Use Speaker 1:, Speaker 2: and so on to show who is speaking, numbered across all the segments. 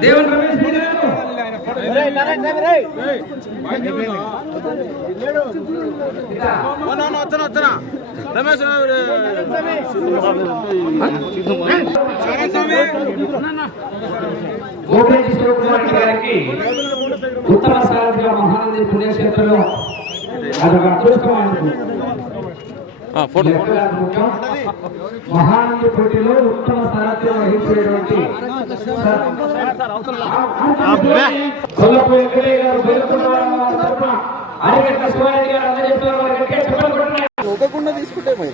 Speaker 1: దేవుని రమేష్ రెడ్డి
Speaker 2: రమేష్
Speaker 1: గోపేటి శివకుమార్ గారికి ఉత్తర సారథిగా మహానంది పుణ్యక్షేత్రంలో అదొక
Speaker 2: ఫోటో
Speaker 1: మహానంది పోటీలో ఉత్తమ సారథ్యం వహించేటువంటి కొల్లపు వెంకటయ్య గారు బెలుకున్న వారి తరపున అరిగట్ట శివారెడ్డి గారు అందజేస్తున్న వారి
Speaker 3: తీసుకుంటే మరి.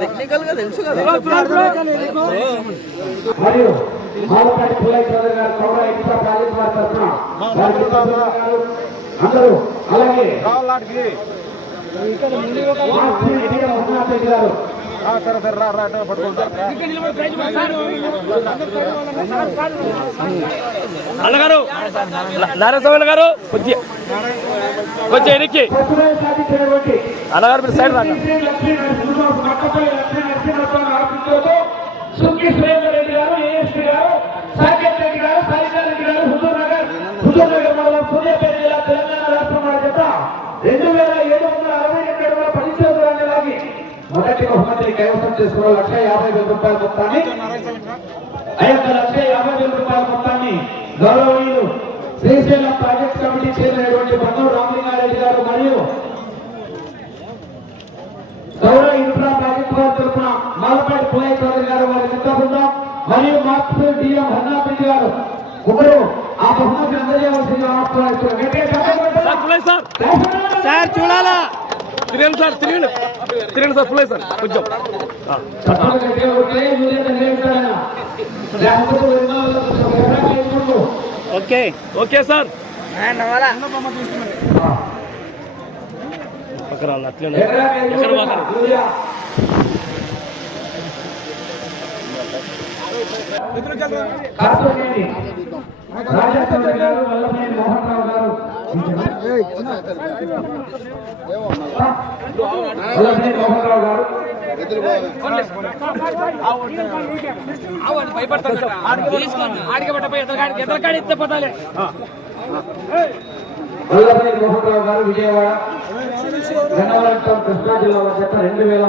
Speaker 3: టెక్నికల్గా తెలుసు కదా.
Speaker 1: మరియు పుల్లయ్య చౌదరి గారు కౌర ఎక్స్ట్రా ప్రాజెక్ట్ వారి తరఫున అందరూ అలాగే సరే సరే రా గారు
Speaker 2: అన్నగారు నారాయణ గారు కొద్దిగా కొంచెం ఎనికి అన్నగారు మీరు సైడ్ రండి
Speaker 1: శ్రీ లక్ష్మీ నరసింహరావు మట్టపల్లి లక్ష్మీ నరసింహస్వామి ఆశీస్సులతో సుక్కి సురేందర్ రెడ్డి గారు ఏఎస్పీ గారు సాకేత్ రెడ్డి గారు సాయిధర్ రెడ్డి గారు హుజూర్ నగర్ హుజూర్ నగర్ మండలం సూర్యాపేట జిల్లా తెలంగాణ రాష్ట్రం వారి చేత రెండు వేల ఏడు వందల అరవై రెండు అడుగుల పదిహేను దూరాన్ని లాగి మొదటి బహుమతిని కైవసం చేసుకున్న లక్ష యాభై వేల రూపాయల మొత్తాన్ని ఆ యొక్క లక్ష యాభై వేల రూపాయల మొత్తాన్ని గౌరవనీయులు శ్రీశైలం ప్రాజెక్ట్ కమిటీ చేరినటువంటి బంగారు రామలింగారెడ్డి గారు మరియు గౌరవ ఇన్ఫ్రా ప్రాజెక్ట్ వారి తరఫున మాలపాటి పుల్లయ్య చౌదరి గారు వారి మిత్ర బృందం మరియు మాస్టర్ డిఎం హర్నాథ్ గారు. ముగ్గురు ఆ బహుమతి అందజేయవలసిందిగా ఆహ్వానిస్తున్నారు
Speaker 2: సార్ చూడాలా? తిరగండి సార్ తిరగండి తిరగండి సార్ ఫుల్ సార్ కొంచెం. Okay okay sir. పక్కన అట్లే ఎక్కడ పోతారు?
Speaker 1: రాజా గారు వల్లభనేని మోహన్ రావు గారు మోహన్ రావు గారు మోహన్ రావు గారు విజయవాడ గన్నవరం కృష్ణా జిల్లా చేత రెండు వేల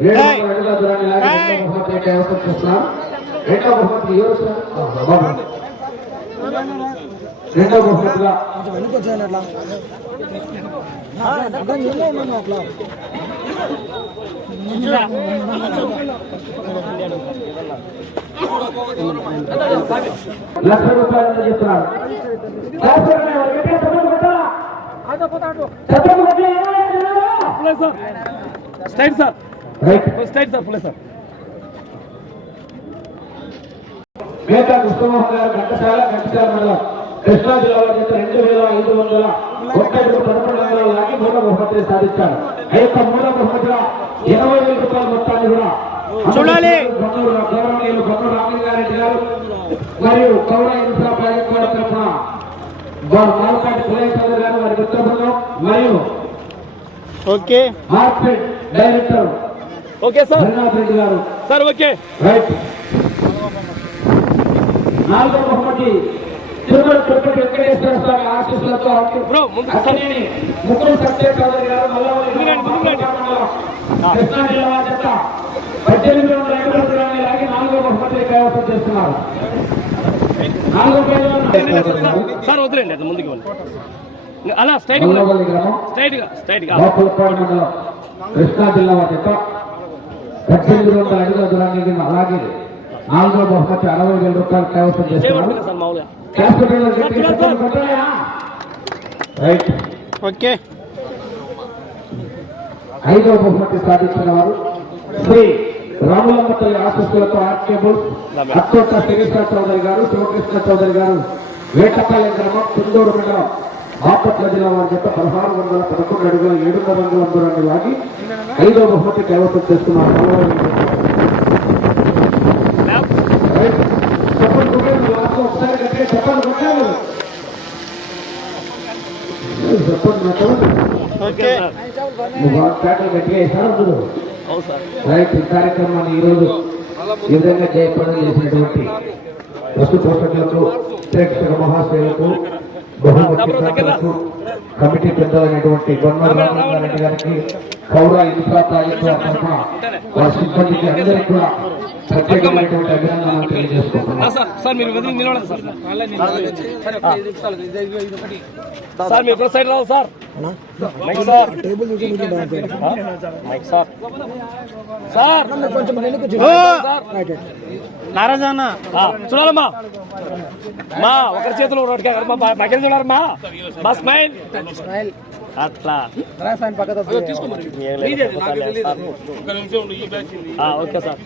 Speaker 1: ఏడు వందల అడుగుల దూరాన్ని లాగి బహుమతి బహుమతి సార్ ఆ, బాబు. రెండో బహుమతిగా లక్ష రూపాయలు చెప్తున్నారు.
Speaker 2: సార్. Sir sir.
Speaker 1: కృష్ణమోహన్ గారు ఘంటసాల ఘంటసాల మండలం. కృష్ణా జిల్లా వారి రెండు వేల ఐదు వందల ఒక్క పదకొండు వందల లాగి మూడో బహుమతిని సాధించారు. ఆ యొక్క మూడో బహుమతిగా ఇరవై వేల రూపాయల మొత్తాన్ని కూడా
Speaker 2: చూడాలి.
Speaker 1: గౌరవనీయులు బొమ్మూరు రామలింగారెడ్డి గారు మరియు కౌర ఇన్ఫ్రా ప్రాజెక్ట్ వారి తరఫున వారు మాలపాటి చౌదరి గారు వారి మిత్ర బృందం మరియు
Speaker 2: okay.
Speaker 1: Market director
Speaker 2: okay sir.
Speaker 1: Reddy garu.
Speaker 2: Sir okay.
Speaker 1: Right. నాలుగో బహుమతి తిరుమల తిరుపతి వెంకటేశ్వర స్వామి ఆశీస్సులతో
Speaker 2: బ్రో ముందు
Speaker 1: అక్కడేని ముగ్గురు సత్య చౌదరి గారు మల్లవల్లి
Speaker 2: ముందుగాని, ముందుగాని.
Speaker 1: కృష్ణా జిల్లా చెత్త పద్దెనిమిది వందల ఎనభై దూరాన్ని లాగి నాలుగో బహుమతి కైవసం చేస్తున్నారు. నాలుగో పేరు
Speaker 2: సార్ వదిలేండి అట్లా ముందుకు అలా స్ట్రైట్
Speaker 1: స్ట్రైట్గా స్ట్రైట్గా కృష్ణా జిల్లా చెత్త పద్దెనిమిది వందల అడుగుల దూరాన్ని అలాగే నాలుగో బహుమతి అరవై వేల రూపాయలు కైవసం చేస్తున్నారు. రైట్.
Speaker 2: ఓకే.
Speaker 1: ఐదవ బహుమతి సాధించిన వారు శ్రీ రాములమ్మ తల్లి ఆశీస్సులతో ఆర్కేబుల్ అత్తోట శ్రీకృష్ణ చౌదరి గారు శివకృష్ణ చౌదరి గారు వేటపాలెం గ్రామం కుందూరు మండలం బాపట్ల జిల్లా వారి చేత పదహారు వందల పదకొండు అడుగుల ఏడు వందల దూరాన్ని లాగి ఐదవ బహుమతి కైవసం చేస్తున్నారు చెప్పండి కొట్టాలి చెప్పండి పేటలు గట్టిగా వేసారు అందరూ రైట్ ఈ కార్యక్రమాన్ని ఈరోజు ఈ విధంగా జయప్రదం చేసినటువంటి పశు పోషకులకు ప్రేక్షక మహాశయులకు బహుమతిదారులకు కమిటీ పెద్దలైనటువంటి గొన్నూరు రామలింగారెడ్డి గారికి కౌరా ఇన్ఫ్రా ప్రాజెక్టు తరఫున వారి సిబ్బందికి అందరికీ కూడా ప్రత్యేకమైనటువంటి అభినందనలు తెలియజేసుకుంటున్నాను.
Speaker 2: సార్ సార్ మీరు వదిలి నిలబడండి సార్. సార్ మీరు ఇక్కడ సైడ్ రావాలి sir? Mike sir. Mike sir. Sir. Sir.
Speaker 3: నారాజన్న
Speaker 2: చూడాలమ్మా. మా ఒకరి చేతిలో ఒకటి మా పక్కన చూడాలమ్మా మా స్మైల్. అట్లా. Okay sir.